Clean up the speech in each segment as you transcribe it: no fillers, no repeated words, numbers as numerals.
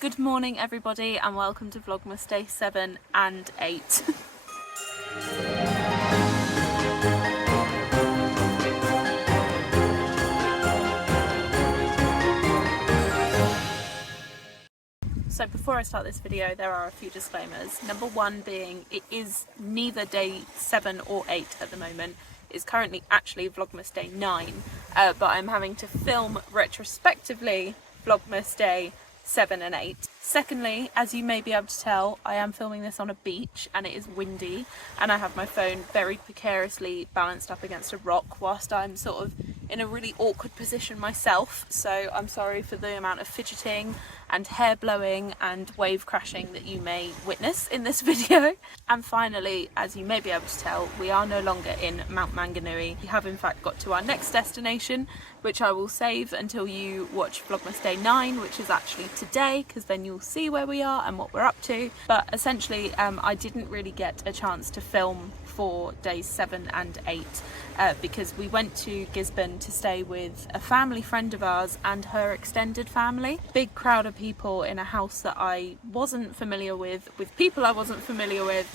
Good morning everybody and welcome to Vlogmas day 7 and 8. So before I start this video there are a few disclaimers. Number one being it is neither day 7 or 8 at the moment. It's currently actually Vlogmas day 9, but I'm having to film retrospectively Vlogmas day 7 and 8. Secondly, as you may be able to tell, I am filming this on a beach and it is windy and I have my phone very precariously balanced up against a rock whilst I'm sort of in a really awkward position myself, so I'm sorry for the amount of fidgeting and hair blowing and wave crashing that you may witness in this video. And finally, as you may be able to tell, we are no longer in Mount Maunganui. We have in fact got to our next destination, which I will save until you watch Vlogmas day 9, which is actually today, because then you'll see where we are and what we're up to. But essentially I didn't really get a chance to film for days 7 and 8 because we went to Gisborne to stay with a family friend of ours and her extended family. Big crowd of people in a house that I wasn't familiar with people I wasn't familiar with,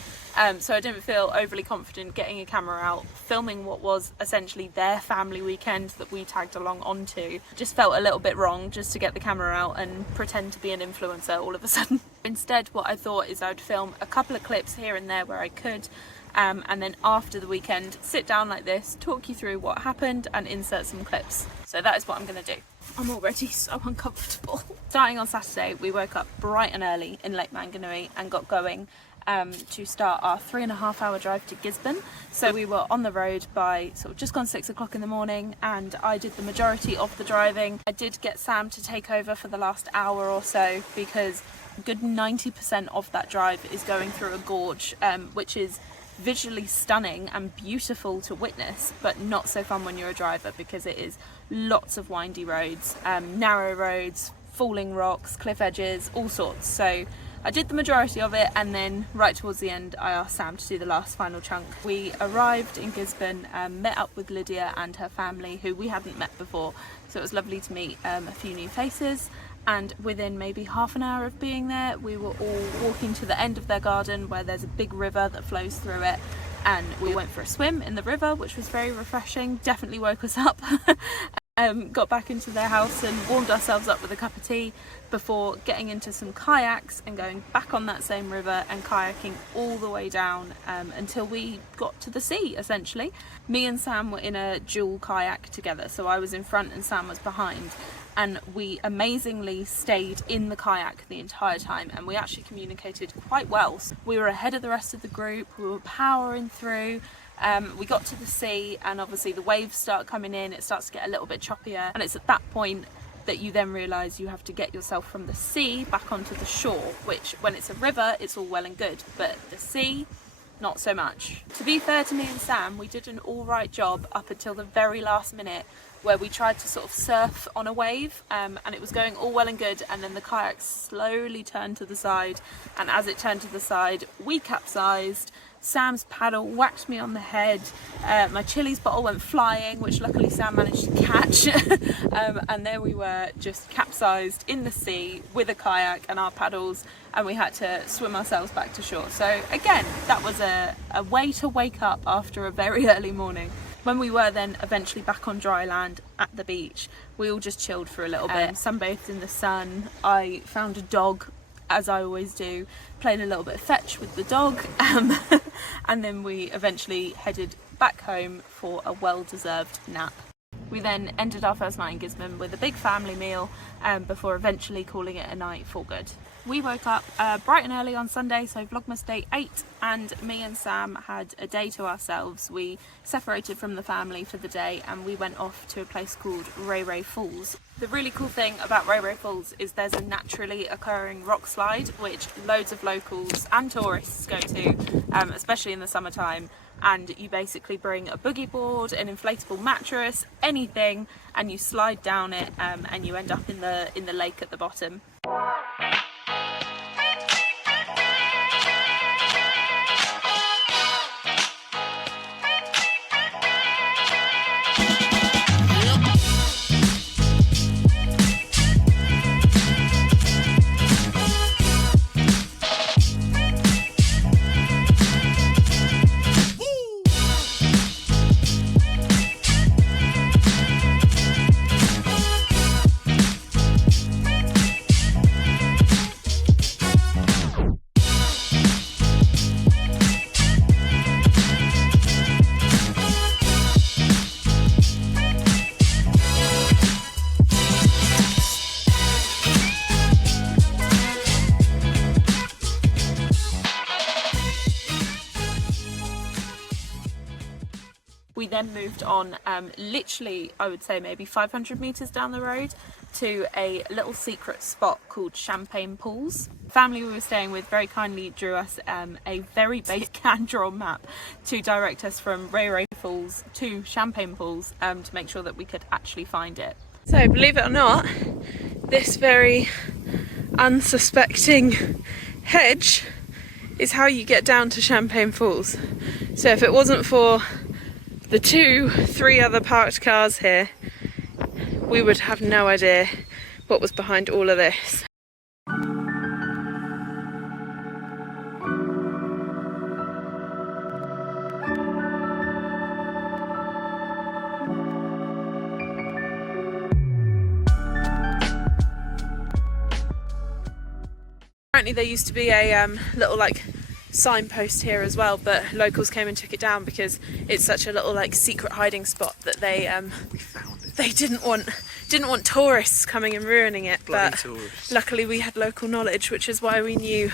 so I didn't feel overly confident getting a camera out, filming what was essentially their family weekend that we tagged along onto. Just felt a little bit wrong just to get the camera out and pretend to be an influencer all of a sudden. Instead, what I thought is I'd film a couple of clips here and there where I could, and then after the weekend sit down like this, talk you through what happened and insert some clips. So that is what I'm going to do. I'm already so uncomfortable. Starting on Saturday, we woke up bright and early in Lake Maunganui and got going to start our 3.5 hour drive to Gisborne. So we were on the road by sort of just gone 6 o'clock in the morning and I did the majority of the driving. I did get Sam to take over for the last hour or so because a good 90% of that drive is going through a gorge, which is visually stunning and beautiful to witness, but not so fun when you're a driver because it is lots of windy roads, narrow roads, falling rocks, cliff edges, all sorts. So I did the majority of it, and then right towards the end I asked Sam to do the last final chunk. We arrived in Gisborne, met up with Lydia and her family who we hadn't met before, so it was lovely to meet a few new faces. And within maybe half an hour of being there, we were all walking to the end of their garden where there's a big river that flows through it, and we went for a swim in the river, which was very refreshing, definitely woke us up. Got back into their house and warmed ourselves up with a cup of tea before getting into some kayaks and going back on that same river and kayaking all the way down until we got to the sea, essentially. Me and Sam were in a dual kayak together, so I was in front and Sam was behind, and we amazingly stayed in the kayak the entire time and we actually communicated quite well. So we were ahead of the rest of the group, we were powering through. We got to the sea and obviously the waves start coming in, it starts to get a little bit choppier, and it's at that point that you then realise you have to get yourself from the sea back onto the shore, which when it's a river it's all well and good, but the sea, not so much. To be fair to me and Sam, we did an alright job up until the very last minute where we tried to sort of surf on a wave, and it was going all well and good, and then the kayak slowly turned to the side, and as it turned to the side we capsized. Sam's paddle whacked me on the head, my Chili's bottle went flying, which luckily Sam managed to catch, and there we were, just capsized in the sea with a kayak and our paddles, and we had to swim ourselves back to shore. So again, that was a way to wake up after a very early morning. When we were then eventually back on dry land at the beach, we all just chilled for a little bit, sunbathed in the sun. I found a dog, as I always do, played a little bit of fetch with the dog, and then we eventually headed back home for a well-deserved nap. We then ended our first night in Gisborne with a big family meal before eventually calling it a night for good. We woke up bright and early on Sunday, so Vlogmas day 8, and me and Sam had a day to ourselves. We separated from the family for the day and we went off to a place called Ray Ray Falls. The really cool thing about Ray Ray Falls is there's a naturally occurring rock slide which loads of locals and tourists go to, especially in the summertime, and you basically bring a boogie board, an inflatable mattress, anything, and you slide down it and you end up in the lake at the bottom. then moved on literally, I would say maybe 500 metres down the road to a little secret spot called Champagne Pools. The family we were staying with very kindly drew us a very basic hand-drawn map to direct us from Ray Ray Falls to Champagne Pools to make sure that we could actually find it. So believe it or not, this very unsuspecting hedge is how you get down to Champagne Falls. So if it wasn't for the 2-3 other parked cars here, we would have no idea what was behind all of this. Apparently there used to be a little like signpost here as well, but locals came and took it down because it's such a little like secret hiding spot that they didn't want tourists coming and ruining it. Bloody tourists. Luckily we had local knowledge, which is why we knew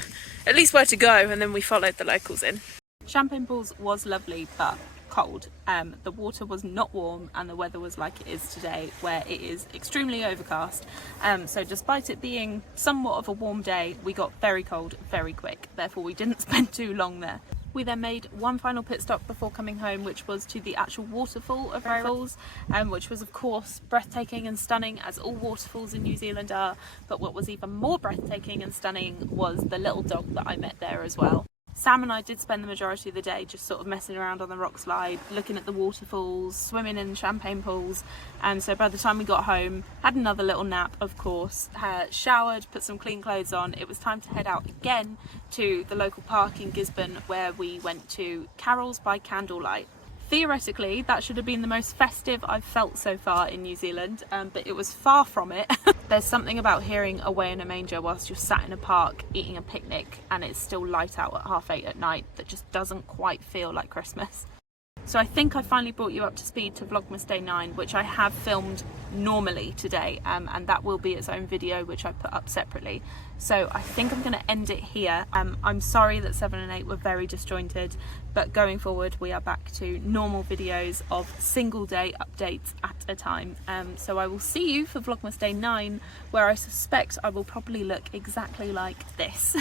at least where to go, and then we followed the locals in. Champagne Pools was lovely but cold. The water was not warm and the weather was like it is today, where it is extremely overcast. So despite it being somewhat of a warm day, we got very cold very quick, therefore we didn't spend too long there. We then made one final pit stop before coming home, which was to the actual waterfall of Ray Falls, which was of course breathtaking and stunning, as all waterfalls in New Zealand are, but what was even more breathtaking and stunning was the little dog that I met there as well. Sam and I did spend the majority of the day just sort of messing around on the rock slide, looking at the waterfalls, swimming in Champagne Pools, and so by the time we got home, had another little nap of course, showered, put some clean clothes on. It was time to head out again to the local park in Gisborne, where we went to Carols by Candlelight. Theoretically, that should have been the most festive I've felt so far in New Zealand, but it was far from it. There's something about hearing Away in a Manger whilst you're sat in a park eating a picnic and it's still light out at 8:30 at night that just doesn't quite feel like Christmas. So I think I finally brought you up to speed to Vlogmas Day 9, which I have filmed normally today, and that will be its own video which I put up separately. So I think I'm going to end it here. I'm sorry that 7 and 8 were very disjointed, but going forward we are back to normal videos of single day updates at a time. So I will see you for Vlogmas Day 9, where I suspect I will probably look exactly like this.